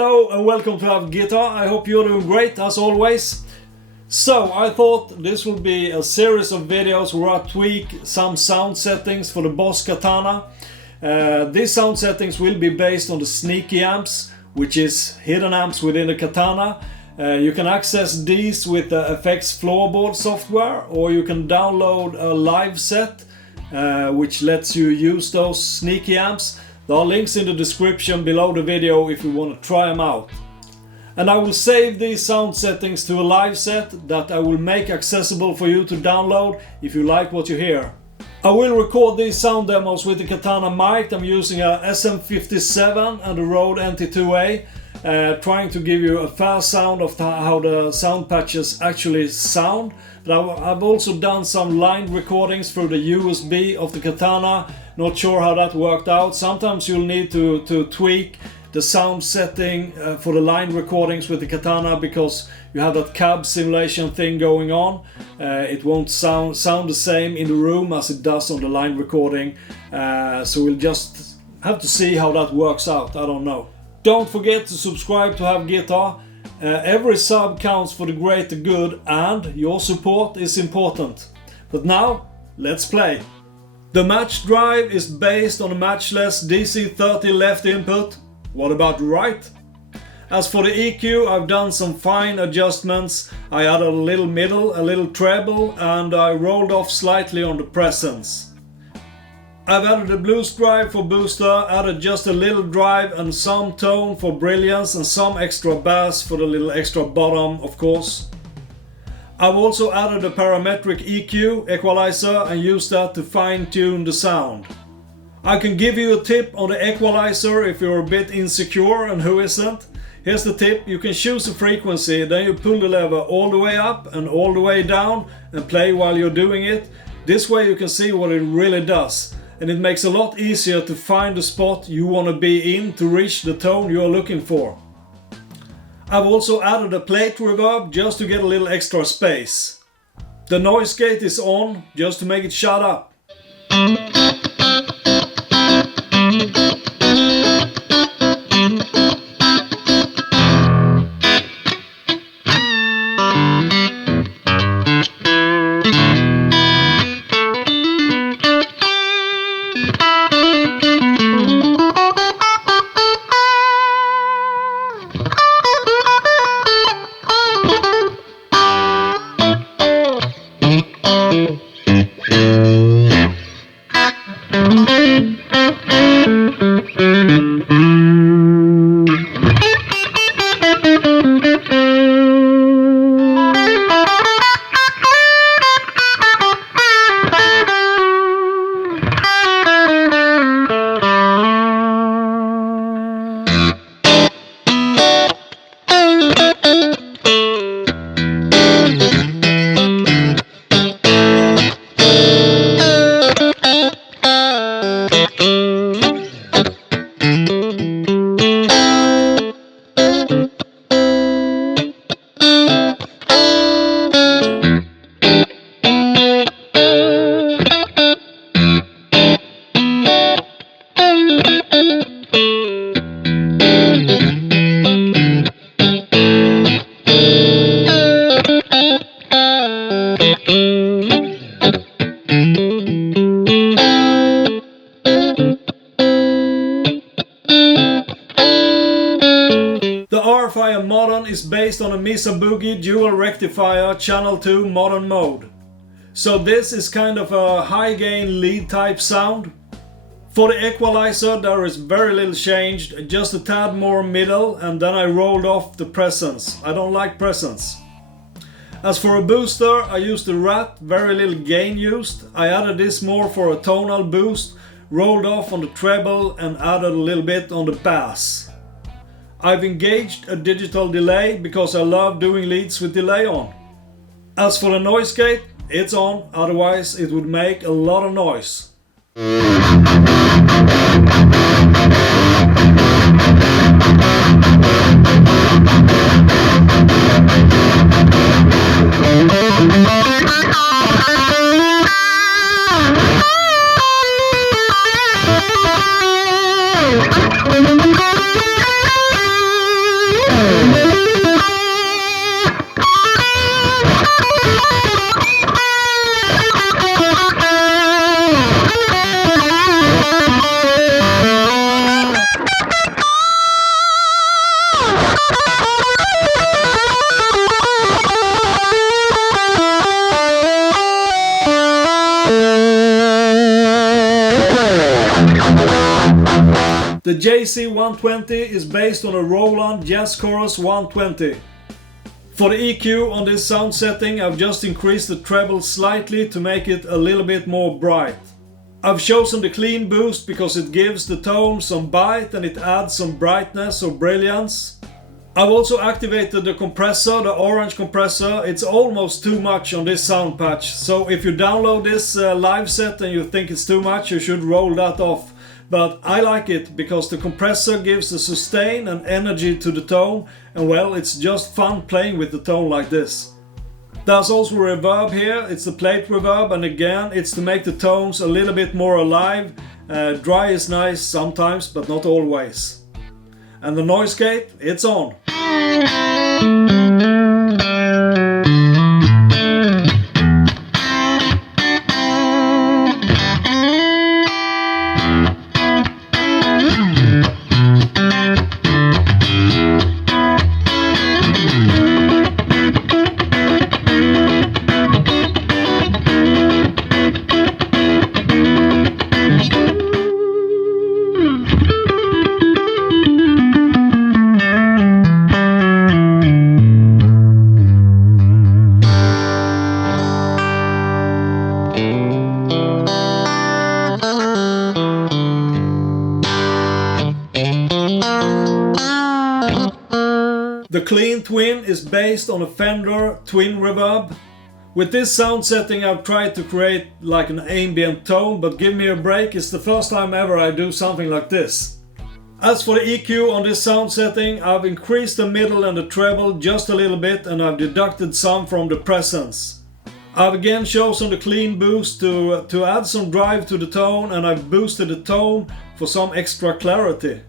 Hello and welcome to Have Guitar. I hope you're doing great as always. So I thought this would be a series of videos where I tweak some sound settings for the Boss Katana. These sound settings will be based on the sneaky amps, which is hidden amps within the Katana. You can access these with the FX floorboard software, or you can download a liveset which lets you use those sneaky amps. There are links in the description below the video if you want to try them out. And I will save these sound settings to a liveset that I will make accessible for you to download if you like what you hear. I will record these sound demos with the Katana mic. I'm using a SM57 and a Rode NT2A, trying to give you a fair sound of how the sound patches actually sound. But I've also done some line recordings through the USB of the Katana. Not sure how that worked out. Sometimes you'll need to tweak the sound setting for the line recordings with the Katana because you have that cab simulation thing going on. It won't sound the same in the room as it does on the line recording. So we'll just have to see how that works out. I don't know. Don't forget to subscribe to Have Guitar. Every sub counts for the greater good and your support is important. But now, let's play. The match drive is based on a matchless DC30 left input. What about right? As for the EQ, I've done some fine adjustments. I added a little middle, a little treble, and I rolled off slightly on the presence. I've added a blues drive for booster, added just a little drive and some tone for brilliance and some extra bass for the little extra bottom, of course. I've also added a parametric EQ equalizer and used that to fine-tune the sound. I can give you a tip on the equalizer if you're a bit insecure, and who isn't. Here's the tip: you can choose a frequency, then you pull the lever all the way up and all the way down and play while you're doing it. This way you can see what it really does, and it makes it a lot easier to find the spot you want to be in to reach the tone you're looking for. I've also added a plate reverb just to get a little extra space. The noise gate is on just to make it shut up. Modern is based on a Mesa Boogie dual rectifier channel 2 modern mode. So this is kind of a high gain lead type sound. For the equalizer there is very little changed, just a tad more middle, and then I rolled off the presence. I don't like presence. As for a booster, I used the Rat, very little gain used. I added this more for a tonal boost, rolled off on the treble and added a little bit on the bass. I've engaged a digital delay because I love doing leads with delay on. As for the noise gate, it's on, otherwise it would make a lot of noise. The JC120 is based on a Roland Jazz Chorus 120. For the EQ on this sound setting, I've just increased the treble slightly to make it a little bit more bright. I've chosen the clean boost because it gives the tone some bite and it adds some brightness or brilliance. I've also activated the compressor, the orange compressor. It's almost too much on this sound patch, so if you download this live set and you think it's too much, you should roll that off. But I like it because the compressor gives the sustain and energy to the tone, and well, it's just fun playing with the tone like this. There's also reverb here. It's the plate reverb, and again it's to make the tones a little bit more alive. Dry is nice sometimes, but not always. And the noise gate, it's on. The clean twin is based on a Fender twin reverb. With this sound setting I've tried to create like an ambient tone, but give me a break, it's the first time ever I do something like this. As for the EQ on this sound setting, I've increased the middle and the treble just a little bit, and I've deducted some from the presence. I've again chosen the clean boost to add some drive to the tone, and I've boosted the tone for some extra clarity.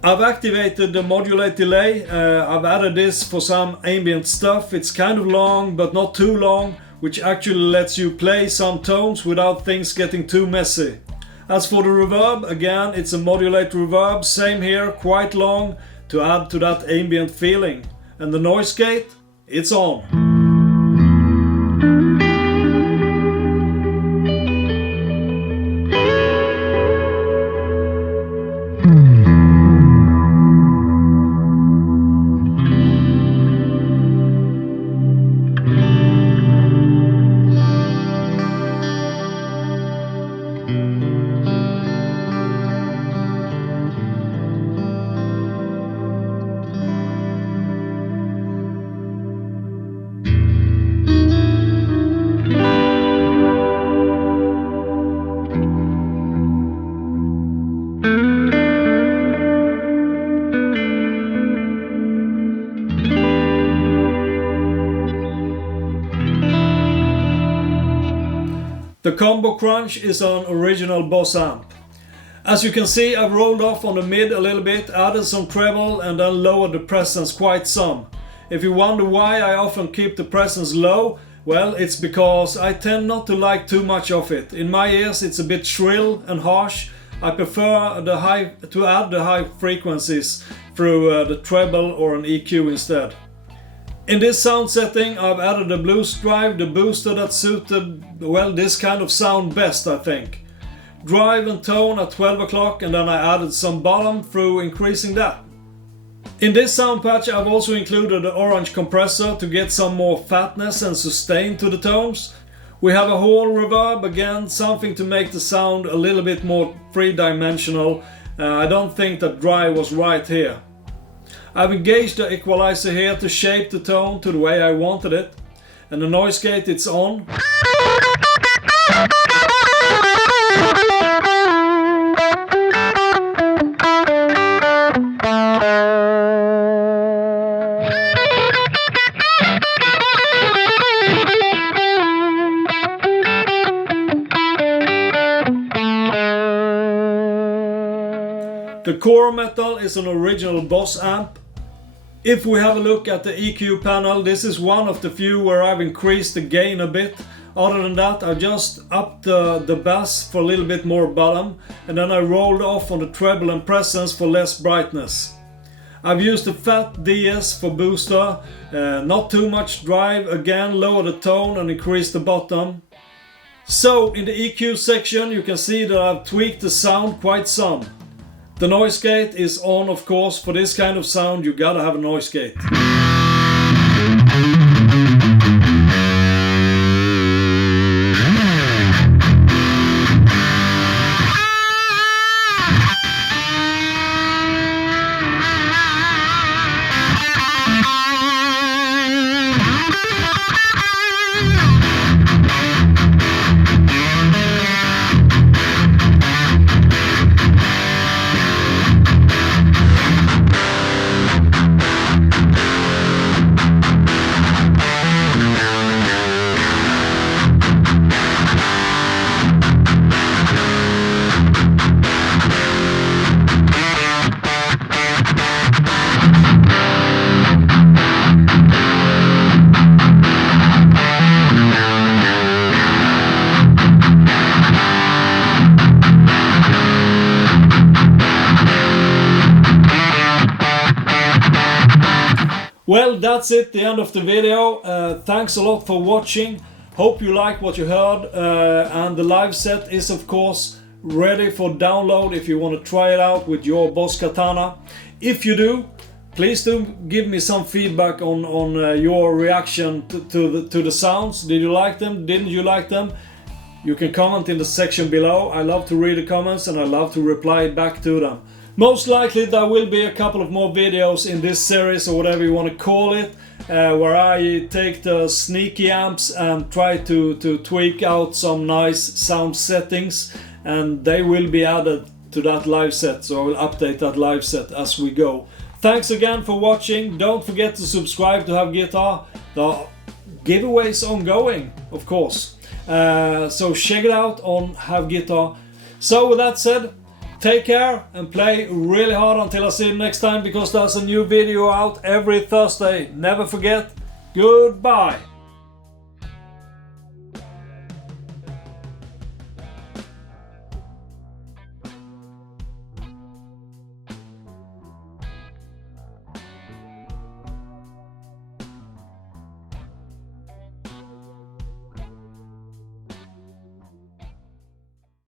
I've activated the modulate delay. I've added this for some ambient stuff. It's kind of long but not too long, which actually lets you play some tones without things getting too messy. As for the reverb, again it's a modulate reverb, same here, quite long, to add to that ambient feeling. And the noise gate, it's on. The Combo Crunch is an original Boss amp. As you can see, I've rolled off on the mid a little bit, added some treble and then lowered the presence quite some. If you wonder why I often keep the presence low, well, it's because I tend not to like too much of it. In my ears it's a bit shrill and harsh. I prefer to add the high frequencies through the treble or an EQ instead. In this sound setting I've added a blues drive, the booster that suited, well, this kind of sound best, I think. Drive and tone at 12 o'clock, and then I added some bottom through increasing that. In this sound patch I've also included the orange compressor to get some more fatness and sustain to the tones. We have a hall reverb, again something to make the sound a little bit more three-dimensional. I don't think that drive was right here. I've engaged the equalizer here to shape the tone to the way I wanted it. And the noise gate, it's on. The Coremetal is an original Boss amp. If we have a look at the EQ panel, this is one of the few where I've increased the gain a bit. Other than that, I just upped the bass for a little bit more bottom, and then I rolled off on the treble and presence for less brightness. I've used the fat DS for booster, not too much drive, again lower the tone and increase the bottom. So in the EQ section you can see that I've tweaked the sound quite some. The noise gate is on, of course. For this kind of sound you gotta have a noise gate. Well, that's it, the end of the video. Thanks a lot for watching. Hope you like what you heard. And the live set is of course ready for download if you want to try it out with your Boss Katana. If you do, please do give me some feedback on your reaction to the sounds. Did you like them? Didn't you like them? You can comment in the section below. I love to read the comments and I love to reply back to them. Most likely there will be a couple of more videos in this series, or whatever you want to call it, where I take the sneaky amps and try to tweak out some nice sound settings, and they will be added to that live set, so I will update that live set as we go. Thanks again for watching. Don't forget to subscribe to Have Guitar. The giveaways ongoing, of course. So check it out on Have Guitar. So with that said, take care and play really hard until I see you next time, because there's a new video out every Thursday. Never forget. Goodbye.